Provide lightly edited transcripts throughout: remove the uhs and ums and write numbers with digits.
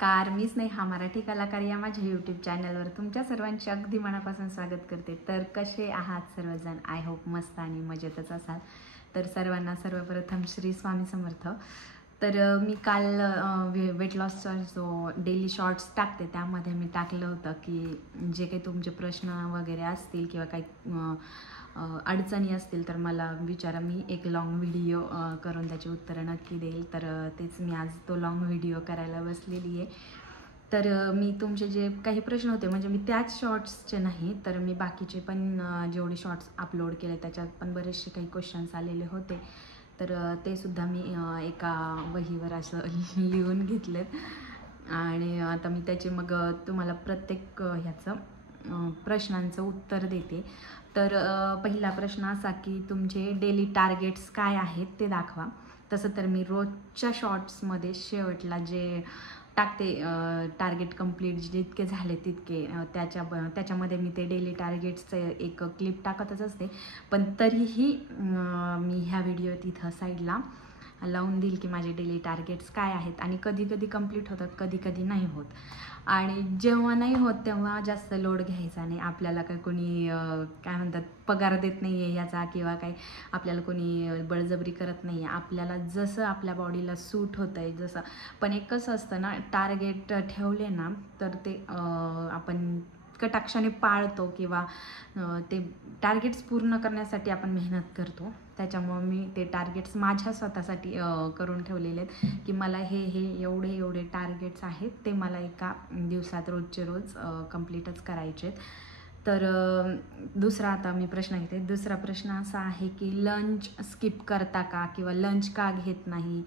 नमस्कार, मी स्नेहा मराठी कलाकार या माझ्या यूट्यूब चॅनलवर तुमच्या सर्वांचे अगदी मनापासून स्वागत करते। तर कसे आहात सर्वजण? आय होप मस्त आणि मजेतच असाल। तर सर्वांना सर्वप्रथम श्री स्वामी समर्थ। तर मी काल वेट लॉसचा जो डेली शॉर्ट्स टाकते त्यामध्ये मी टाकलं होतं की जे काही तुमचे प्रश्न वगैरे असतील किंवा काही अडचणी असतील तर मला विचारा, मी एक लॉंग व्हिडिओ करून त्याची उत्तरं नक्की देईल। तर तेच मी आज तो लॉंग व्हिडिओ करायला बसलेली आहे। तर मी तुमचे जे काही प्रश्न होते म्हणजे मी त्याच शॉर्ट्सचे नाही तर मी बाकीचे पण जेवढे शॉर्ट्स अपलोड केले त्याच्यात पण बरेचसे काही क्वेश्चन्स आलेले होते। तर ते सुद्धा मी एका वहीवर असं लिहून घेतलेत आणि आता मी त्याचे मग तुम्हाला प्रत्येक ह्याचं प्रश्नांचं उत्तर देते। तर पहिला प्रश्न असा की तुमचे डेली टार्गेट्स काय आहेत ते दाखवा। तसं तर मी रोजच्या शॉर्ट्समध्ये शेवटला जे टाकते टार्गेट कंप्लीट जितके झाले तितके त्याच्यामध्ये मी ते डेली टार्गेट्सचं एक क्लिप टाकतच असते। पण तरीही मी ह्या व्हिडिओ तिथं साईडला लावून देईल की माझे डेली टार्गेट्स काय आहेत आणि कधी कधी कंप्लीट होतात, कधी कधी नाही होत। आणि जेव्हा नाही होत तेव्हा जास्त लोड घ्यायचा नाही। आपल्याला काही कोणी काय म्हणतात पगार देत नाही आहे याचा किंवा काही आपल्याला कोणी बळजबरी करत नाही आहे। आपल्याला जसं आपल्या बॉडीला सूट होतं आहे जसं, पण एक कसं असतं ना, टार्गेट ठेवले ना तर ते आपण कटाक्षाने पाळतो किंवा ते टार्गेट्स पूर्ण करण्यासाठी आपण मेहनत करतो। त्याच्यामुळे मी ते टार्गेट्स माझ्या स्वतःसाठी करून ठेवलेले आहेत की मला हे एवढे टार्गेट्स आहेत ते मला एका दिवसात रोजचे रोज कंप्लीटच करायचे आहेत। तर दुसरा आता मी प्रश्न घेते। दुसरा प्रश्न असा आहे की लंच स्किप करता का किंवा लंच का घेत नाही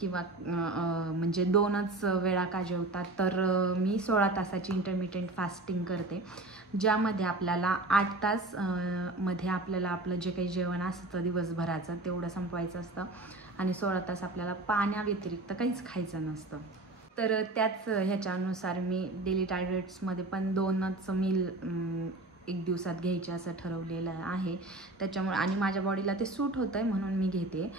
किंवा म्हणजे 2च वेळा का जेवतात? तर मी 16 तासाची इंटरमिटेंट फास्टिंग करते, ज्यामध्ये आपल्याला 8 तास मध्ये आपल्याला आपलं जे काही जेवण असतं दिवसभराचं तेवढं संपवायचं असतं आणि 16 तास आपल्याला पाण्याव्यतिरिक्त काहीच खायचं नसतं। तर त्याच ह्याच्यानुसार मी डेली टार्गेट्समध्ये पण 2च मील एक दिवसात घ्यायचे असं ठरवलेलं आहे। त्याच्यामुळे आणि माझ्या बॉडीला ते सूट होतं आहे म्हणून मी घेते।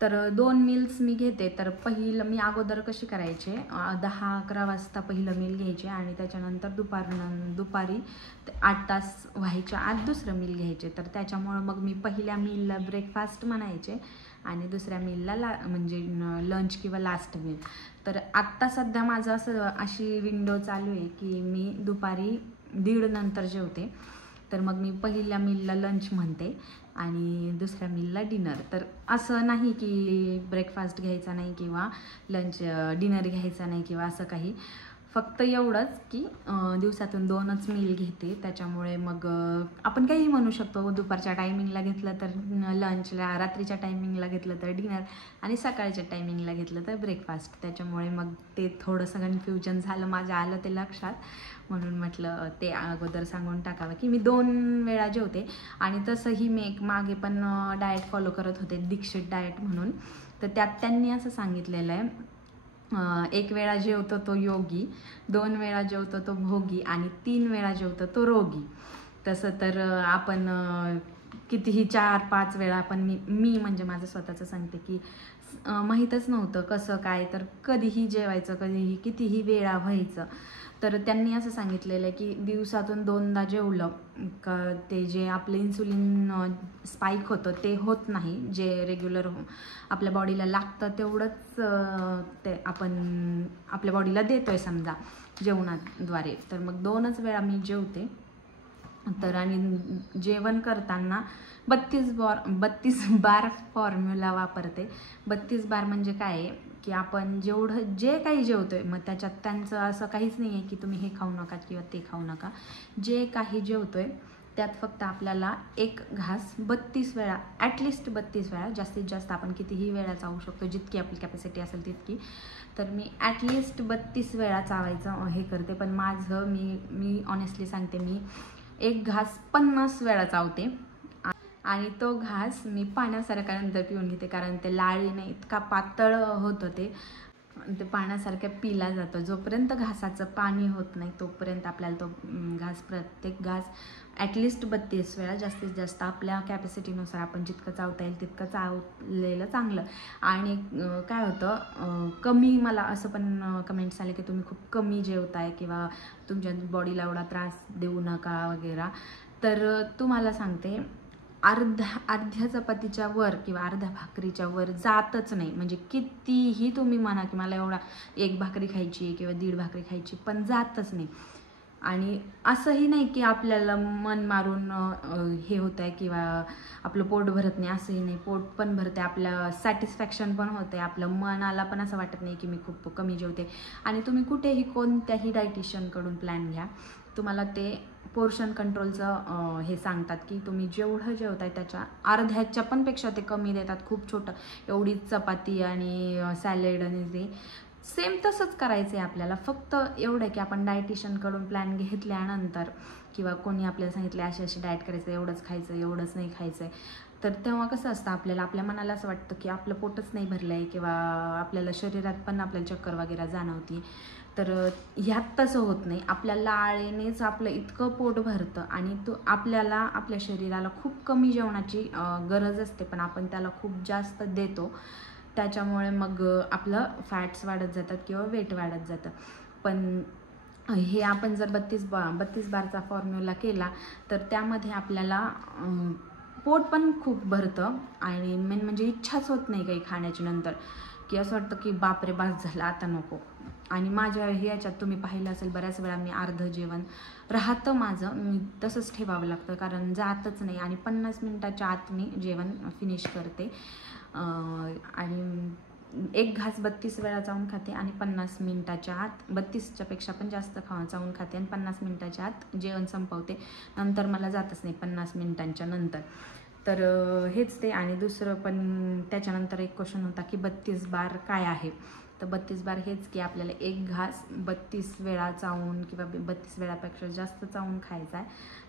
तर 2 मील्स मी घेते। तर पहिलं मी अगोदर कशी करायचे, 10-11 वाजता पहिलं मील घ्यायचे आणि त्याच्यानंतर दुपारी 8 तास व्हायच्या आत दुसरं मील घ्यायचे। तर त्याच्यामुळं मग मी पहिल्या मीलला ब्रेकफास्ट म्हणायचे आणि दुसऱ्या मीलला म्हणजे लंच किंवा लास्ट मील। तर आत्ता सध्या माझं अशी विंडो चालू आहे की मी दुपारी 1:30 नंतर जेवते। तर मग मी पहिल्या मीलला लंच म्हणते आणि दुसऱ्या मीलला डिनर। तर असं नाही की ब्रेकफास्ट घ्यायचा नाही किंवा डिनर घ्यायचा नाही किंवा असं काही, फक्त एवढंच की दिवसातून 2च मील घेते। त्याच्यामुळे मग आपण काही म्हणू शकतो, दुपारच्या टायमिंगला घेतलं तर लंचला, रात्रीच्या टायमिंगला घेतलं तर डिनर आणि सकाळच्या टायमिंगला घेतलं तर ब्रेकफास्ट। त्याच्यामुळे मग ते थोडंसं कन्फ्युजन झालं, माझ्या आलं ते लक्षात, म्हणून म्हटलं ते अगोदर सांगून टाकावं की मी 2 वेळा जेवते। आणि तसंही मी एक मागे पण डाएट फॉलो करत होते, दीक्षित डाएट म्हणून। तर त्यात त्यांनी असं सांगितलेलं आहे, 1 वेळा जेवतो तो योगी, 2 वेळा जेवतो तो भोगी आणि 3 वेळा जेवतो तो रोगी। तसं तर आपण कितीही 4-5 वेळा, पण मी म्हणजे माझं स्वतःचं सांगते की माहीतच नव्हतं कसं काय, तर कधीही जेवायचं, कधीही कितीही वेळा व्हायचं। तर त्यांनी असं सांगितलेलं आहे की दिवसातून 2दा जेवलं का ते जे आपलं इन्सुलिन स्पाईक होतं ते होत नाही, जे रेग्युलर आपल्या बॉडीला लागतं तेवढंच ते आपण आपल्या बॉडीला देतो आहे समजा जेवणाद्वारे। तर मग 2च वेळा मी जेवते। तर आणि जेवण करताना 32 बार फॉर्म्युला वापरते। 32 बार म्हणजे काय आहे की आपण जेवढं जे काही जेवतोय मग त्याच्यात त्यांचं असं काहीच नाही आहे की तुम्ही हे खाऊ नका किंवा ते खाऊ नका। जे काही जेवतोय त्यात फक्त आपल्याला एक घास 32 वेळा, ॲटलिस्ट 32 वेळा, जास्तीत जास्त आपण कितीही वेळा चावू शकतो, जितकी आपली कॅपॅसिटी असेल तितकी। तर मी ॲटलिस्ट 32 वेळा चावायचं हे करते। पण माझं मी ऑनेस्टली सांगते, मी एक घास 50 वेळा चावते आणि तो घास मी पाण्यासारखा नंतर पिऊन घेते, कारण ते लाळीने इतका पातळ होतं ते ते पाण्यासारख्या पिला जातो. जोपर्यंत घासाचं पाणी होत नाही तोपर्यंत आपल्याला तो प्रत्येक घास ॲटलिस्ट 32 वेळा जास्तीत जास्त आपल्या कॅपॅसिटीनुसार आपण जितकं चावता येईल तितकं चावलेलं चांगलं. आणि काय होतं, कमी, मला असं पण कमेंट्स आले की तुम्ही खूप कमी जेवताय किंवा तुमच्या बॉडीला एवढा त्रास देऊ नका वगैरे. तर तुम्हाला सांगते, अर्ध्या चपातीच्या वर किंवा अर्ध्या भाकरीच्या वर जातच नाही. म्हणजे कितीही तुम्ही म्हणा की मला एवढा 1 भाकरी खायची किंवा 1.5 भाकरी खायची, पण जातच नाही. आणि असंही नाही की आपल्याला मन मारून हे होतं आहे किंवा आपलं पोट भरत नाही, असंही नाही. पोट पण भरते, आपलं सॅटिस्फॅक्शन पण होते, आपलं मनाला पण असं वाटत नाही की मी खूप कमी जेवते. आणि तुम्ही कुठेही कोणत्याही डायटिशियनकडून प्लॅन घ्या, तुम्हाला ते पोर्शन कंट्रोलचं हे सांगतात की तुम्ही जेवढं जेवताय त्याच्या अर्ध्याच्या पण पेक्षा ते कमी देतात. खूप छोटं, एवढी चपाती आणि सॅलेड आणि ते सेम तसंच करायचं आहे आपल्याला. फक्त एवढं की आपण डायटिशियनकडून प्लॅन घेतल्यानंतर किंवा कोणी आपल्याला सांगितलं अशी डाएट करायचं, एवढंच खायचं, एवढंच नाही खायचं आहे, तर तेव्हा कसं असतं, आपल्या मनाला असं वाटतं की आपलं पोटच नाही भरलं आहे किंवा आपल्याला शरीरात पण आपल्याला चक्कर वगैरे जाणवती. तर ह्यात तसं होत नाही. आपल्या लाळेनेच आपलं इतकं पोट भरतं आणि तो आपल्याला, आपल्या शरीराला खूप कमी जेवणाची गरज असते, पण आपण त्याला खूप जास्त देतो. त्याच्यामुळे मग आपलं फॅट्स वाढत जातात किंवा वेट वाढत जातं. पण हे आपण जर 32 बारचा फॉर्म्युला केला तर त्यामध्ये आपल्याला पोट पण खूप भरतं आणि मेन म्हणजे इच्छाच होत नाही काही खाण्याची नंतर, की असं वाटतं की बापरे बास झालं, आता नको. आणि माझ्या ह्याच्यात तुम्ही पाहिलं असेल बऱ्याच वेळा मी अर्धं जेवण राहतं माझं, मी तसंच ठेवावं लागतं कारण जातच नाही. आणि 50 मिनिटाच्या आत मी जेवण फिनिश करते. आणि एक घास 32 वेळा चावून खाते आणि 50 मिनिटाच्या आत, 32च्या पेक्षा पण जास्त चावून खाते आणि 50 मिनिटाच्या आत जेवण संपवते. नंतर मला जातच नाही 50 मिनिटांच्या नंतर. तर हेच ते. आणि दुसरं पण त्याच्यानंतर एक क्वेश्चन होता की 32 बार काय आहे. तर 32 बार हेच की आपल्याला एक घास 32 वेळा चावून किंवा 32 वेळापेक्षा जास्त चावून खायचा आहे,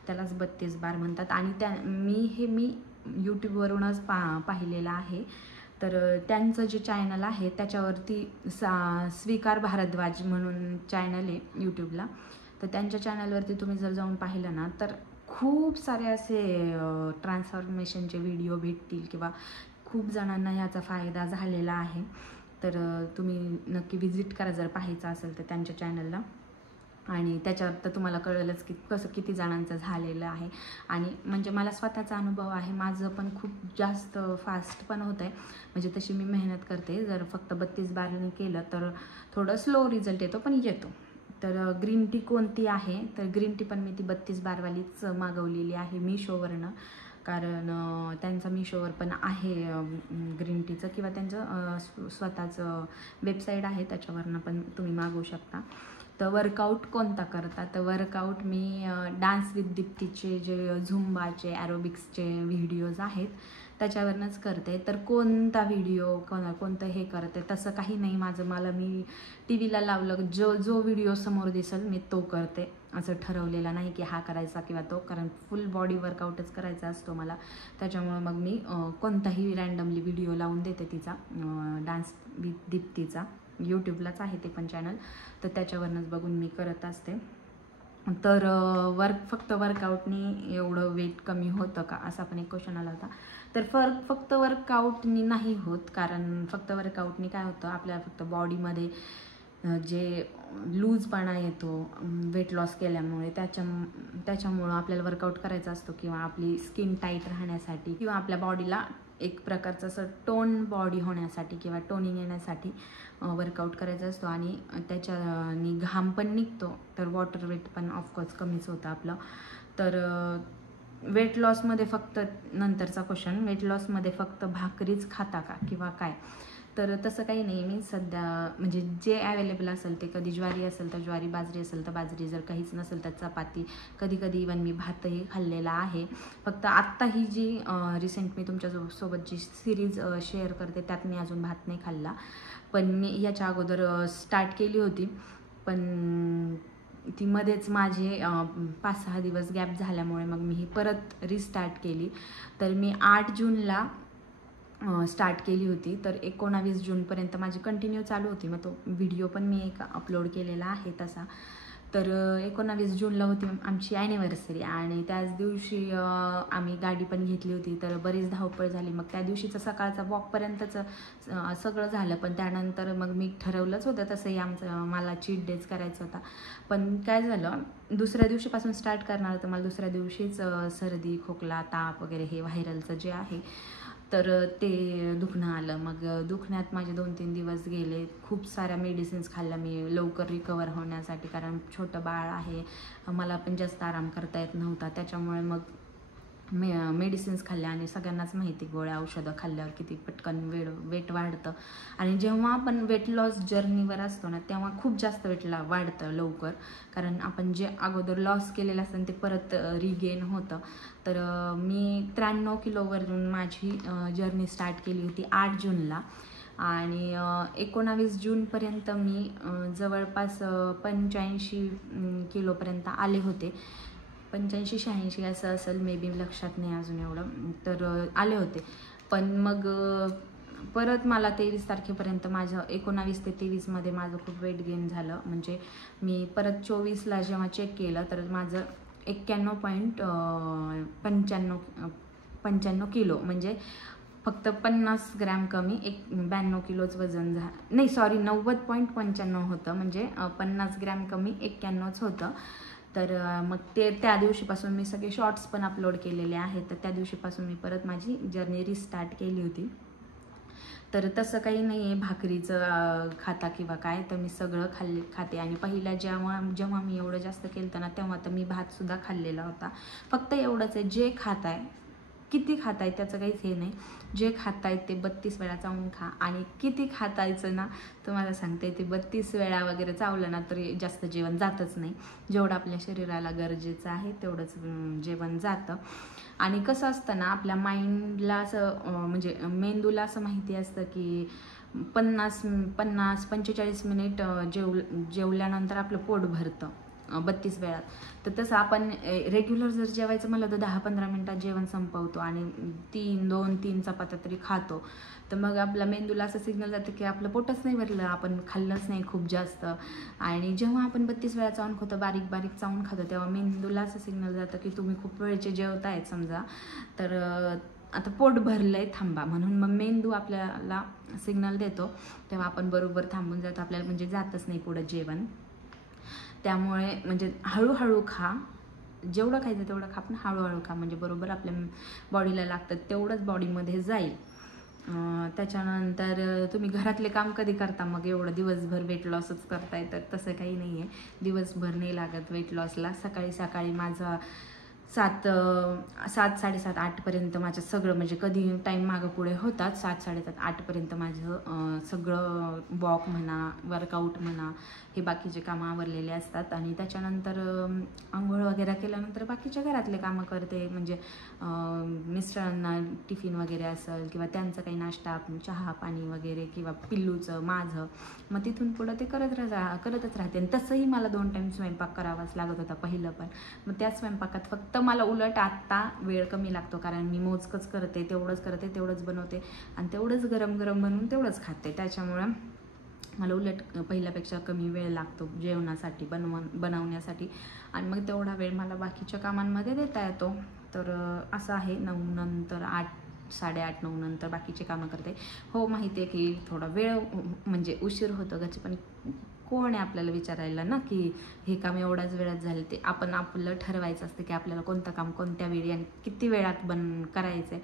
त्यालाच 32 बार म्हणतात. आणि मी यूट्यूबवरूनच पाहिलेलं आहे. तर त्यांचं जे चॅनल आहे त्याच्यावरती स्वीकार भारद्वाज म्हणून चॅनल आहे यूट्यूबला. तर त्यांच्या चॅनलवरती तुम्ही जर जाऊन पाहिलं ना तर खूप सारे असे ट्रान्सफॉर्मेशनचे व्हिडिओ भेटतील किंवा खूप जणांना ह्याचा फायदा झालेला आहे. तर तुम्ही नक्की विजिट करा जर पाहायचं असेल तर त्यांच्या चॅनलला. आणि त्याच्यावर तर तुम्हाला कळेलच की किती जणांचं झालेलं आहे. आणि म्हणजे मला स्वतःचा अनुभव आहे, माझं पण खूप जास्त फास्ट पण होतं आहे. म्हणजे तशी मी मेहनत करते. जर फक्त 32 बारने केलं तर थोडं स्लो रिझल्ट येतो, पण येतो. तर ग्रीन टी कोणती आहे, तर ग्रीन टी पण मी ती 32 बारवालीच मागवलेली आहे मीशोवरनं. कारण त्यांचा मीशोवर पण आहे ग्रीन टीचं, किंवा त्यांचं स्वतःचं वेबसाईट आहे त्याच्यावरनं पण तुम्ही मागवू शकता. तर वर्कआउट कोणता करता, तर वर्कआउट मी डान्स विथ दीप्तीचे जे झुंबाचे ॲरोबिक्सचे व्हिडिओज आहेत त्याच्यावरनंच करते. तर कोणता व्हिडिओ कोणतं हे करते तसं काही नाही माझं. मी टी व्हीला लावलं जो व्हिडिओ समोर दिसेल मी तो करते, असं ठरवलेला नाही की हा करायचा किंवा तो. कारण फुल बॉडी वर्कआउटच करायचा असतो मला. त्याच्यामुळं मग मी कोणताही रँडमली व्हिडिओ लावून देते तिचा, डान्स विथ दीप्तीचा. यूट्यूबलाच आहे ते पण चॅनल, तर त्याच्यावरनंच बघून मी करत असते. तर फक्त वर्कआउटनी एवढं वेट कमी होतं का, असा पण एक क्वेश्चन आला होता. तर फक्त वर्कआउटनी नाही होत. कारण फक्त वर्कआउटनी काय होतं, आपल्याला फक्त बॉडीमध्ये जे लूजपणा येतो वेट लॉस केल्यामुळे, त्याच्यामुळं आपल्याला वर्कआउट करायचा असतो, किंवा आपली स्किन टाईट राहण्यासाठी किंवा आपल्या बॉडीला एक प्रकारचं असं टोन बॉडी होण्यासाठी किंवा टोनिंग येण्यासाठी वर्कआउट करायचा असतो. आणि त्याच्याने घाम पण निघतो, तर वॉटर वेट पण ऑफकोर्स कमीच होतं आपलं. तर वेट लॉसमध्ये फक्त, नंतरचा क्वेश्चन, वेट लॉसमध्ये फक्त भाकरीच खाता का किंवा काय, तर तसं काही नाही. मी सध्या म्हणजे जे अवेलेबल असेल ते, कधी ज्वारी असेल तर ज्वारी, बाजरी असेल तर बाजरी, जर काहीच नसेल तर चपाती, कधी इवन मी भातही खाल्लेला आहे. फक्त आत्ता ही जी रिसेंट मी तुमच्यासोबत जी सिरीज शेअर करते त्यात मी अजून भात नाही खाल्ला. पण मी याच्या अगोदर स्टार्ट केली होती, पण ती मध्येच माझे 5-6 दिवस गॅप झाल्यामुळे मग मी ही परत रिस्टार्ट केली. तर मी 8 जूनला स्टार्ट केली होती. तर 19 जूनपर्यंत माझी कंटिन्यू चालू होती. मग तो व्हिडिओ पण मी एक अपलोड केलेला आहे तसा. तर 19 जूनला होती आमची ॲनिव्हर्सरी आणि त्याच दिवशी आम्ही गाडी पण घेतली होती. तर बरीच धावपळ झाली. मग त्या दिवशीचं सकाळचा वॉकपर्यंतचं सगळं झालं. पण त्यानंतर मग मी ठरवलंच होतं तसंही मला चीट डेज करायचा होता. पण काय झालं, दुसऱ्या दिवशीपासून स्टार्ट करणार तर मला दुसऱ्या दिवशीच सर्दी, खोकला, ताप वगैरे हे व्हायरलचं जे आहे तर ते दुखणं आलं. मग दुखण्यात माझे 2-3 दिवस गेले. खूप साऱ्या मेडिसिन्स खाल्ल्या मी लवकर रिकवर होण्यासाठी, कारण छोटं बाळ आहे, मला पण जास्त आराम करता येत नव्हता. त्याच्यामुळे मग मेडिसिन्स खाल्ल्या आणि सगळ्यांनाच माहिती गोळ्या औषधं खाल्ल्यावर किती पटकन वेट वाढतं. आणि जेव्हा आपण वेट लॉस जर्नीवर असतो ना तेव्हा खूप जास्त वेटला वाढतं लवकर, कारण आपण जे अगोदर लॉस केलेलं असतं ते परत रिगेन होतं. तर मी 93 किलोवरून माझी जर्नी स्टार्ट केली होती 8 जूनला आणि 19 जूनपर्यंत मी जवळपास 85 किलोपर्यंत आले होते. 85-86 असं असेल, मे बी लक्षात नाही अजून एवढं. तर आले होते. पण मग परत मला 23 तारखेपर्यंत माझं 19 ते 23मध्ये माझं खूप वेट गेन झालं. म्हणजे मी परत 24ला जेव्हा चेक केलं तर माझं 91.95 किलो, म्हणजे फक्त 50 ग्रॅम कमी 92 किलोच वजन झालं. नाही सॉरी, 90.95 होतं, म्हणजे 50 ग्रॅम कमी 91च होतं. तर मग त्या दिवशीपासून मी सगळे शॉर्ट्स पण अपलोड केलेले आहेत. तर त्या दिवशीपासून मी परत माझी जर्नी रिस्टार्ट केली होती. तर तसं काही नाही आहे भाकरीचं खाता किंवा काय, तर मी सगळं खाते. आणि पहिला जेव्हा मी एवढं जास्त केलं ना तेव्हा तर मी भातसुद्धा खाल्लेला होता. फक्त एवढंच आहे, जे खाताय किती खाताय त्याचं काहीच हे नाही. जे खाताय ते 32 वेळा चावून खा. आणि किती खातायचं ना तुम्हाला सांगते, ते 32 वेळा वगैरे चावलं ना तरी जास्त जेवण जातच नाही. जेवढं आपल्या शरीराला गरजेचं आहे तेवढंच जेवण जातं. आणि कसं असतं ना, आपल्या माइंडला असं म्हणजे मेंदूला असं माहिती असतं की 45 मिनिट जेवल्यानंतर आपलं पोट भरतं 32 वेळात. तर तसं आपण रेग्युलर जर जेवायचं म्हणलं तर 10-15 मिनिटात जेवण संपवतो आणि 2-3 चपात्या तरी खातो. तर मग आपल्या मेंदूला असं सिग्नल जातं की आपलं पोटच नाही भरलं, आपण खाल्लंच नाही खूप जास्त. आणि जेव्हा आपण 32 वेळा चावून खातो, बारीक बारीक चावून खातो, तेव्हा मेंदूला असं सिग्नल जातं की तुम्ही खूप वेळचे जेवतायत समजा, तर आता पोट भरलंय, थांबा. म्हणून मग मेंदू आपल्याला सिग्नल देतो, तेव्हा आपण बरोबर थांबून जातो. आपल्याला म्हणजे जातच नाही पुढं जेवण. त्यामुळे म्हणजे हळूहळू खा, जेवढं खायचं तेवढं खा, पण हळूहळू खा, म्हणजे बरोबर आपल्या बॉडीला लागतं तेवढंच बॉडीमध्ये जाईल. त्याच्यानंतर तुम्ही घरातले काम कधी करता मग एवढं दिवसभर वेट लॉसच करताय, तर तसं काही नाही आहे. दिवसभर नाही लागत वेट लॉसला. सकाळी माझा 7-7:30 8पर्यंत माझं सगळं, म्हणजे कधी टाईम मागं पुढे होतात, 7-7:30 8पर्यंत माझं सगळं वॉक म्हणा, वर्कआउट म्हणा, हे बाकीचे कामं आवरलेले असतात. आणि त्याच्यानंतर आंघोळ वगैरे केल्यानंतर बाकीच्या घरातले कामं करते, म्हणजे मिस्टरांना टिफिन वगैरे असेल किंवा त्यांचं काही नाश्ता, चहा पाणी वगैरे, किंवा पिल्लूचं माझं, मग तिथून पुढं ते करतच राहते. आणि तसंही मला 2 टाईम स्वयंपाक करावाच लागत होता पहिलं पण. मग त्या स्वयंपाकात फक्त मला उलट आत्ता वेळ कमी लागतो, कारण मी मोजकंच करते, तेवढंच बनवते आणि तेवढंच गरम बनवून तेवढंच खाते. त्याच्यामुळं मला उलट पहिल्यापेक्षा कमी वेळ लागतो जेवणासाठी, बनवण्यासाठी. आणि मग तेवढा वेळ मला बाकीच्या कामांमध्ये देता येतो. तर असं आहे. 9 नंतर 8, 8:30-9 नंतर बाकीचे कामं करते. हो, माहिती आहे की थोडा वेळ म्हणजे उशीर होतो घरचे, पण कोण आहे आपल्याला विचारायला ना की हे काम एवढ्याच वेळात झालं. ते आपण आपलं ठरवायचं असतं की आपल्याला कोणतं काम कोणत्या वेळी आणि किती वेळात करायचं आहे.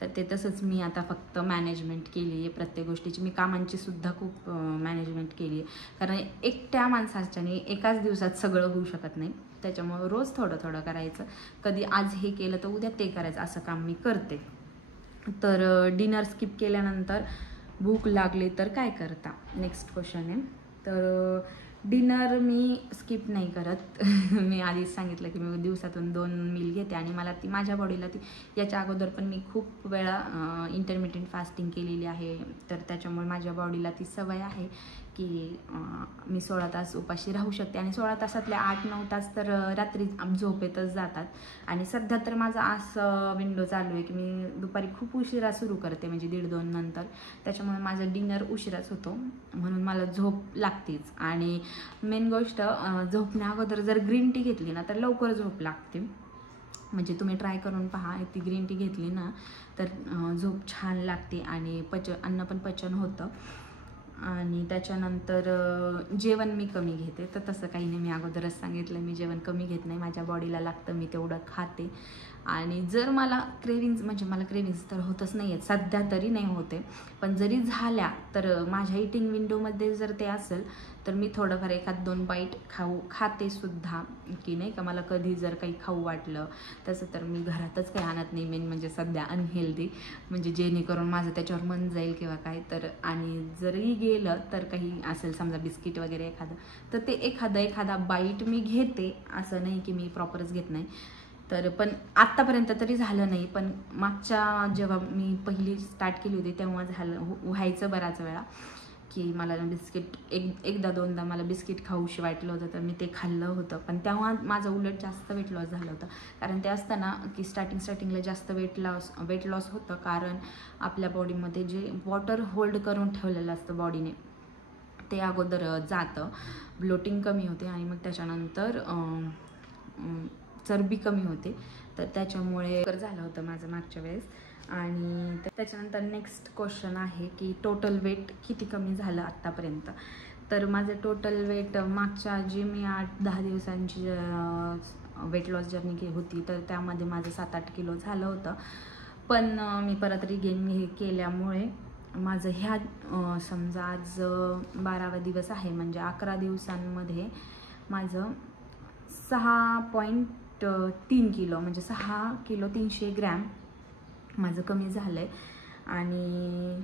तर ते तसंच मी आता फक्त मॅनेजमेंट केली आहे प्रत्येक गोष्टीची. मी कामांची सुद्धा खूप मॅनेजमेंट केली आहे, कारण एकट्या माणसाच्याने एकाच दिवसात सगळं होऊ शकत नाही. त्याच्यामुळं रोज थोडं करायचं. कधी आज हे केलं तर उद्या ते करायचं, असं काम मी करते. तर डिनर स्किप केल्यानंतर भूक लागली तर काय करता, नेक्स्ट क्वेश्चन आहे. तर डिनर मी स्किप नाही करत. मी आधीच सांगितलं की मी दिवसातून 2 मील घेते आणि मला माझ्या बॉडीला याच्या अगोदर पण मी खूप वेळा इंटरमिटेंट फास्टिंग केलेली आहे. तर त्याच्यामुळे माझ्या बॉडीला ती सवय आहे की मी 16 तास उपाशी राहू शकते आणि 16 तासातले 8-9 तास तर रात्री झोपेतच जातात. आणि सध्या तर माझा असं विंडो चालू आहे की मी दुपारी खूप उशिरा सुरू करते, म्हणजे 1:30-2 नंतर. त्याच्यामुळे माझं डिनर उशिराच होतो, म्हणून मला झोप लागतेच. आणि मेन गोष्ट, झोपण्या अगोदर जर ग्रीन टी घेतली ना तर लवकर झोप लागते. म्हणजे तुम्ही ट्राय करून पहा, ती ग्रीन टी घेतली ना तर झोप छान लागते आणि अन्न पण पचन होतं. आणि त्याच्यानंतर जेवण मी कमी घेते, तर तसं काही नाही. मी अगोदरच सांगितलं, मी जेवण कमी घेत नाही, माझ्या बॉडीला लागतं मी तेवढं खाते. आणि जर मला क्रेविंग्ज, म्हणजे मला क्रेविंग्ज तर होतच नाही आहेत सध्या तरी, नाही होते, पण जरी झाल्या तर माझ्या इटिंग विंडोमध्ये जर ते असेल तर मी थोडंफार 1-2 बाईट खाते सुद्धा, की नाही का. मला कधी जर काही खाऊ वाटलं तसं तर मी घरातच काही आणत नाही, मेन म्हणजे सध्या अनहेल्दी, म्हणजे जेणेकरून माझं त्याच्यावर मन जाईल किंवा काय तर. आणि जरी गेलं तर काही असेल समजा बिस्किट वगैरे एखादं, तर ते एखादा बाईट मी घेते, असं नाही की मी प्रॉपरच घेत नाही. तर पण आत्तापर्यंत तरी झालं नाही, पण मागच्या जेव्हा मी पहिली स्टार्ट केली होती तेव्हा व्हायचं बराच वेळा की मला बिस्किट एकदा-दोनदा मला बिस्किट खाऊशी वाटलं होतं, तर मी ते खाल्लं होतं. पण तेव्हा माझं उलट जास्त वेट लॉस झालं होतं, कारण ते असताना की स्टार्टिंगला जास्त वेट लॉस होतं, कारण आपल्या बॉडीमध्ये जे वॉटर होल्ड करून ठेवलेलं असतं बॉडीने ते अगोदर जातं, ब्लोटिंग कमी होते आणि मग त्याच्यानंतर चरबी कमी होते. तर त्याच्यामुळे झालं होतं माझं मागच्या वेळेस. आणि त्याच्यानंतर नेक्स्ट क्वेश्चन आहे की टोटल वेट किती कमी झालं आत्तापर्यंत. तर माझं टोटल वेट मागच्या जी मी 8-10 दिवसांची वेट लॉस जर्नी होती तर त्यामध्ये माझं 7-8 किलो झालं होतं. पण मी परत रिगेन केल्यामुळे माझं ह्या समजा आज 12वा दिवस आहे, म्हणजे 11 दिवसांमध्ये माझं 6.3 किलो, म्हणजे 6 किलो 300 ग्रॅम माझं कमी झालं आहे. आणि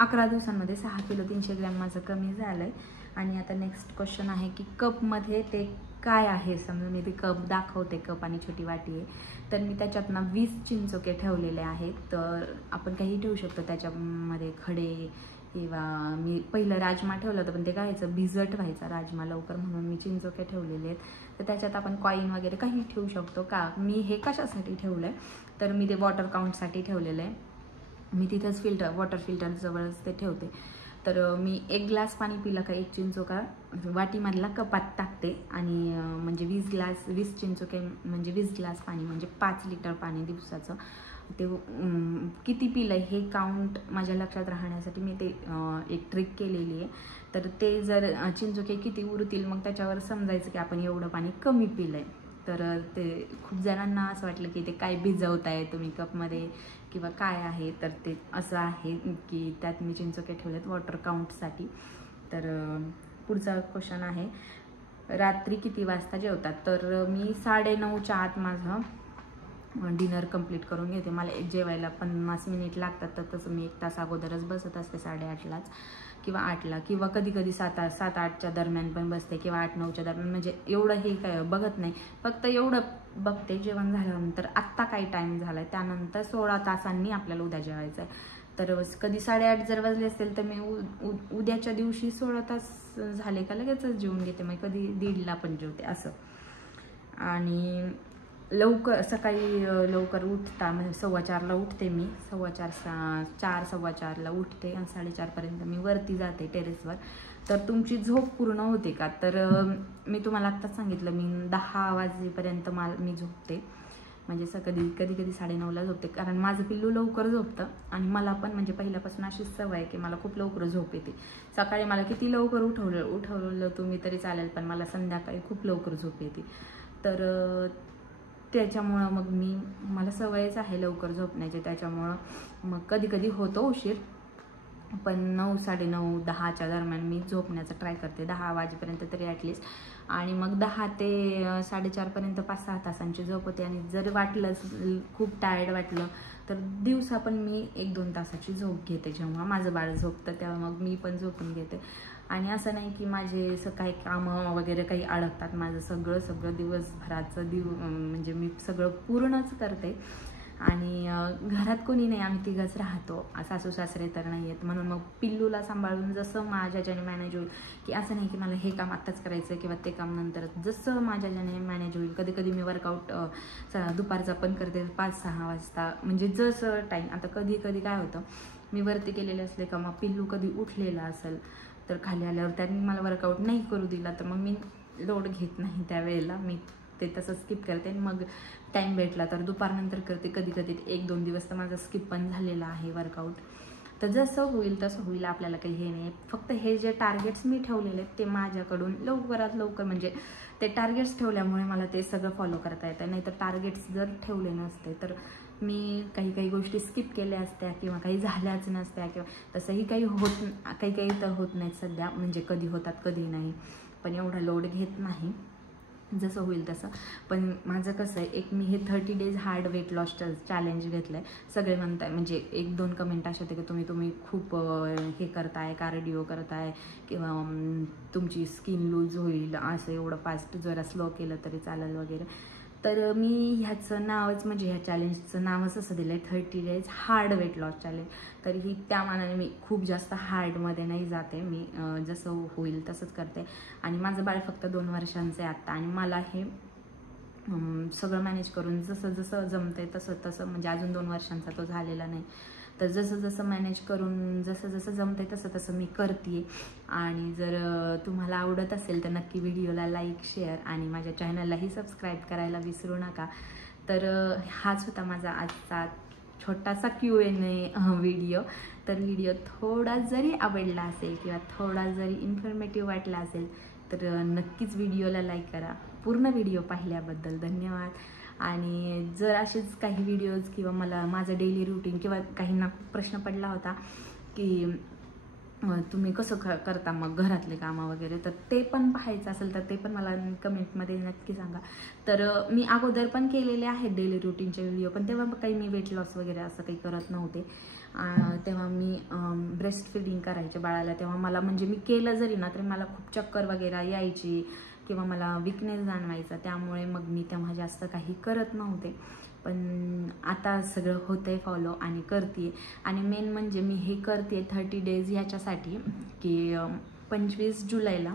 11 दिवसांमध्ये 6 किलो 300 ग्रॅम माझं कमी झालं आहे. आणि आता नेक्स्ट क्वेश्चन आहे की कपमध्ये ते काय आहे. समजा मी ते कप दाखवते, कप आणि छोटी वाटी आहे, तर मी त्याच्यात ना 20 चिंचोके ठेवलेले आहेत. तर आपण काही ठेवू शकतो त्याच्यामध्ये, खडे, किंवा मी पहिलं राजमा ठेवलं होतं पण ते काय व्हायचं, भिजट व्हायचा राजमा लवकर, म्हणून मी चिंचोके ठेवलेले आहेत. तर त्याच्यात आपण कॉईन वगैरे काही ठेवू शकतो का. मी हे कशासाठी ठेवलं आहे, तर मी ते वॉटर काउंटसाठी ठेवलेलं आहे. मी तिथंच वॉटर फिल्टरजवळच ते ठेवते. तर मी 1 ग्लास पाणी पिलं का 1 चिंचोका वाटीमधला कपात टाकते. आणि म्हणजे 20 चिंचोके म्हणजे 20 ग्लास पाणी, म्हणजे 5 लिटर पाणी दिवसाचं. ते किती पिलं हे काउंट माझ्या लक्षात राहण्यासाठी मी ते एक ट्रिक केलेली आहे. तर ते जर चिंचोके किती उरतील मग त्याच्यावर समजायचं की आपण एवढं पाणी कमी पिलं आहे. तर ते खूप जणांना असं वाटलं की ते काय भिजवताय तुम्ही कपमध्ये किंवा काय आहे, तर ते असं आहे की त्यात मी चिंचोके ठेवलेत वॉटर काउंटसाठी. तर पुढचा क्वेश्चन आहे, रात्री किती वाजता जेवतात. तर मी 9:30च्या आत माझं डिनर कंप्लीट करून घेते. मला जेवायला 50 मिनिट लागतात, तर तसं मी 1 तास अगोदरच बसत असते, 8:30लाच किंवा 8ला, किंवा कधी कधी 7-8च्या दरम्यान पण बसते, किंवा 8-9च्या दरम्यान. म्हणजे एवढं हे काय बघत नाही, फक्त एवढं बघते जेवण झाल्यानंतर आत्ता काही टाईम झाला आहे, त्यानंतर 16 तासांनी आपल्याला उद्या जेवायचं आहे. तर कधी 8:30 जर वाजले असेल तर मी उद्याच्या दिवशी 16 तास झाले का लगेचच जेवून घेते, मग कधी 1:30ला पण जेवते असं. आणि लवकर सकाळी लवकर उठता, म्हणजे 4:15ला उठते मी, 4:15-4:15ला उठते आणि 4:30पर्यंत मी वरती जाते टेरेसवर. तर तुमची झोप पूर्ण होते का. तर मी तुम्हाला आत्ताच सांगितलं, मी 10 वाजेपर्यंत मी झोपते, म्हणजे कधी 9:30ला झोपते, कारण माझं पिल्लू लवकर झोपतं. आणि मला पण म्हणजे पहिल्यापासून अशीच सवय आहे की मला खूप लवकर झोप येते. सकाळी मला किती लवकर उठवलं तुम्ही तरी चालेल, पण मला संध्याकाळी खूप लवकर झोप येते. तर त्याच्यामुळं मग मला सवयच आहे लवकर झोपण्याची, त्याच्यामुळं मग कधी होतो उशीर, पण 9, 9:30, 10च्या दरम्यान मी झोपण्याचा ट्राय करते, 10 वाजेपर्यंत तरी ॲटलिस्ट. आणि मग 10 ते 4:30पर्यंत 5-6 तासांची झोप होते. आणि जर वाटलंच खूप टायर्ड वाटलं तर दिवसा पण मी 1-2 तासाची झोप घेते. जेव्हा माझं बाळ झोपतं तेव्हा मग मी पण झोपून घेते. आणि असं नाही की माझे काही कामं वगैरे काही अडकतात, माझं सगळं दिवसभराचं म्हणजे मी सगळं पूर्णच करते. आणि घरात कोणी नाही, आम्ही तिघंच राहतो, सासू सासरे तर नाही आहेत. म्हणून मग पिल्लूला सांभाळून जसं माझ्याच्याने मॅनेज होईल, की असं नाही की मला हे काम आत्ताच करायचं किंवा ते काम नंतर, जसं माझ्याच्याने मॅनेज होईल. कधी कधी मी वर्कआउट दुपारचा पण करते 5-6 वाजता, म्हणजे जसं टाईम. आता कधी कधी काय होतं, मी वरती केलेले असले का मग पिल्लू कधी उठलेला असेल तर खाली आल्यावर त्यांनी मला वर्कआउट नाही करू दिला तर मग मी लोड घेत नाही त्यावेळेला, मी ते तसं स्किप करते. मग टाईम भेटला तर दुपारनंतर करते. कधी कधी 1-2 दिवस तर माझा स्किप पण झालेला आहे वर्कआउट. तर जसं होईल तसं होईल, आपल्याला काही हे नाही. फक्त हे जे टार्गेट्स मी ठेवलेले आहेत ते माझ्याकडून लवकरात लवकर, म्हणजे ते टार्गेट्स ठेवल्यामुळे मला ते सगळं फॉलो करता येतं. नाही तर टार्गेट्स जर ठेवले नसते तर मी काही गोष्टी स्किप केल्या असत्या किंवा काही झाल्याच नसत्या, किंवा तसंही काही तर होत नाहीत सध्या, म्हणजे कधी होतात कधी नाही. पण एवढा लोड घेत नाही, जसं होईल तसं. पण माझं कसं आहे, एक मी हे 30 days hard weight loss challenge घेतलं आहे. सगळे म्हणताय, म्हणजे 1-2 कमेंट असे होते की तुम्ही खूप हे करताय, कार्डिओ करताय किंवा तुमची स्किन लूज होईल, असं एवढं फास्ट जरा स्लो केलं तरी चालेल वगैरे. तर मी ह्याचं नावच, म्हणजे ह्या चॅलेंजचं नावच असं दिलं आहे 30 days hard weight loss challenge. तरीही त्या मानाने मी खूप जास्त हार्डमध्ये नाही जाते, मी जसं होईल तसंच करते. आणि माझं बाळ फक्त 2 वर्षांचं आहे आत्ता, आणि मला हे सगळं मॅनेज करून जसं जसं जमतंय तसं, म्हणजे अजून 2 वर्षांचा तो झालेला नाही, तर जसं जसं मॅनेज करून जसं जसं जमतंय तसं मी करते. आणि जर तुम्हाला आवडत असेल तर नक्की व्हिडिओला लाईक, शेअर आणि माझ्या चॅनललाही सबस्क्राईब करायला विसरू नका. तर हाच होता माझा आजचा छोटासा Q&A व्हिडिओ. तर व्हिडिओ थोडा जरी आवडला असेल किंवा थोडा जरी इन्फॉर्मेटिव्ह वाटला असेल तर नक्कीच व्हिडिओला लाईक करा. पूर्ण व्हिडिओ पाहिल्याबद्दल धन्यवाद. आणि जर असेच काही व्हिडिओज किंवा मला माझं डेली रुटीन किंवा काहींना प्रश्न पडला होता की तुम्ही कसं करता मग घरातले कामं वगैरे, तर ते पण पाहायचं असेल तर ते पण मला कमेंटमध्ये नक्की सांगा. तर मी अगोदर पण केलेले आहेत डेली रुटीनचे व्हिडिओ, पण तेव्हा काही मी वेट लॉस वगैरे असं काही करत नव्हते. तेव्हा मी ब्रेस्ट फिडिंग करायचे बाळाला. तेव्हा मला, म्हणजे मी केलं जरी ना तरी मला खूप चक्कर वगैरे यायची किंवा मला विकनेस जाणवायचा, त्यामुळे मग मी तेव्हा जास्त काही करत नव्हते. पण आता सगळं होतंय फॉलो आणि करते. आणि मेन म्हणजे मी हे करते 30 डेज ह्याच्यासाठी की 25 जुलैला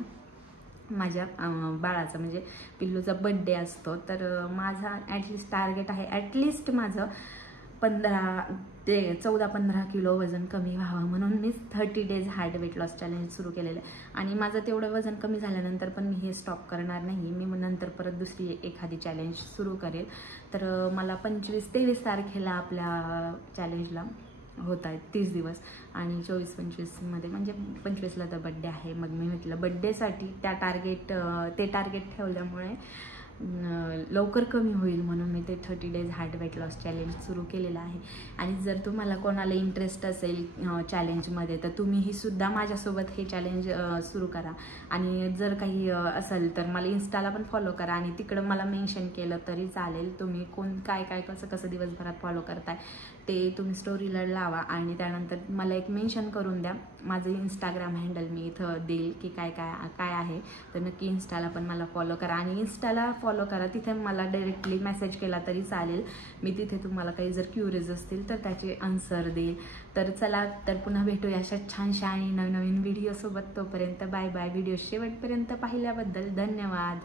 माझ्या बाळाचा, म्हणजे पिल्लूचा बड्डे असतो. तर माझा ॲटलिस्ट टार्गेट आहे, ॲटलिस्ट माझं 14-15 किलो वजन कमी व्हावं, म्हणून मी 30 days hard weight loss challenge सुरू केलेलं आहे. आणि माझं तेवढं वजन कमी झाल्यानंतर पण मी हे स्टॉप करणार नाही, मी नंतर परत दुसरी एखादी चॅलेंज सुरू करेल. तर मला 25-23 तारखेला आपल्या चॅलेंजला होत आहेत 30 दिवस, आणि 24-25मध्ये, म्हणजे 25ला तर बड्डे आहे. मग मी म्हटलं बड्डेसाठी ते टार्गेट ठेवल्यामुळे लवकर कमी होईल, म्हणून मी ते 30 days hard weight loss challenge सुरू केलेलं आहे. आणि जर तुम्हाला कोणाला इंटरेस्ट असेल चॅलेंजमध्ये तर तुम्हीही सुद्धा माझ्यासोबत हे चॅलेंज सुरू करा. आणि जर काही असेल तर मला इन्स्टाला पण फॉलो करा, आणि तिकडं मला मेन्शन केलं तरी चालेल. तुम्ही काय कसं दिवसभरात फॉलो करताय ते तुम्ही स्टोरीला लावा, आणि त्यानंतर मला एक मेन्शन करून द्या. माझं इंस्टाग्राम हँडल मी इथं देईल की काय आहे, तर नक्की इन्स्टाला पण मला फॉलो करा. आणि इन्स्टाला फॉलो करा, तिथे मला डायरेक्टली मेसेज केला तरी चालेल. मी तिथे तुम्हाला काही जर क्युरियस असतील तर त्याचे आन्सर देईल. तर चला, तर पुन्हा भेटूया अशा छानशा आणि नवनवीन व्हिडिओसोबत. तोपर्यंत बाय बाय. व्हिडिओ शेवटपर्यंत पाहिल्याबद्दल धन्यवाद.